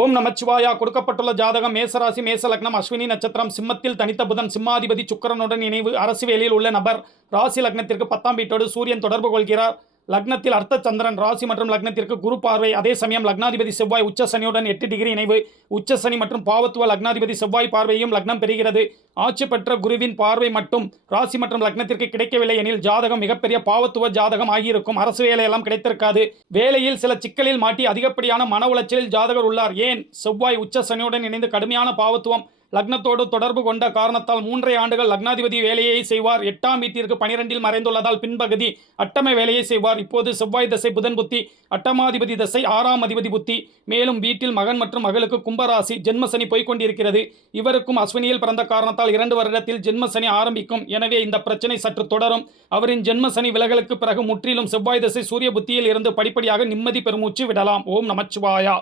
ஓம் நமச்சிவாயா. கொடுக்கப்பட்டுள்ள ஜாதகம் மேசராசி, மேச லக்னம், அஸ்வினி நட்சத்திரம், சிம்மத்தில் தனித்த புதன், சிம்மாதிபதி சுக்கிரனுடன் இணைவு, அரசு வேலையில் உள்ள நபர். ராசி லக்னத்திற்கு 10ஆம் வீட்டோடு சூரியன் தொடர்பு கொள்கிறார். லக்னத்தில் அர்த்த சந்திரன், ராசி மற்றும் லக்னத்திற்கு குரு பார்வை. அதே சமயம் லக்னாதிபதி செவ்வாய் உச்ச சனியுடன் 8 டிகிரி இணைவு. உச்ச சனி மற்றும் பாவத்துவ லக்னாதிபதி செவ்வாய் பார்வையும் லக்னம் பெறுகிறது. ஆட்சி பெற்ற குருவின் பார்வை மட்டும் ராசி மற்றும் லக்னத்திற்கு கிடைக்கவில்லை எனில் ஜாதகம் மிகப்பெரிய பாவத்துவ ஜாதகம் ஆகியிருக்கும். அரசு வேலையெல்லாம் கிடைத்திருக்காது. வேலையில் சில சிக்கலில் மாட்டி அதிகப்படியான மன உளைச்சலில் ஜாதகர் உள்ளார். ஏன்? செவ்வாய் உச்ச சனியுடன் இணைந்து கடுமையான பாவத்துவம் லக்னத்தோடு தொடர்பு கொண்ட காரணத்தால் 3.5 ஆண்டுகள் லக்னாதிபதி வேலையை செய்வார். 8ஆம் வீட்டிற்கு 12இல் மறைந்துள்ளதால் பின்பகுதி அட்டம வேலையை செய்வார். இப்போது செவ்வாய் தசை புதன் புத்தி, அட்டமாதிபதி தசை 6ஆம் அதிபதி புத்தி. மேலும் வீட்டில் மகன் மற்றும் மகளுக்கு கும்பராசி ஜென்மசனி போய்கொண்டிருக்கிறது. இவருக்கும் அஸ்வினியில் பிறந்த காரணத்தால் 2 வருடத்தில் ஜென்மசனி ஆரம்பிக்கும். எனவே இந்த பிரச்சனை சற்று தொடரும். அவரின் ஜென்மசனி விலகலுக்கு பிறகு முற்றிலும் செவ்வாய் தசை சூரிய புத்தியில் இருந்து படிப்படியாக நிம்மதி பெருமூச்சு விடலாம். ஓம் நமச்சிவாயா.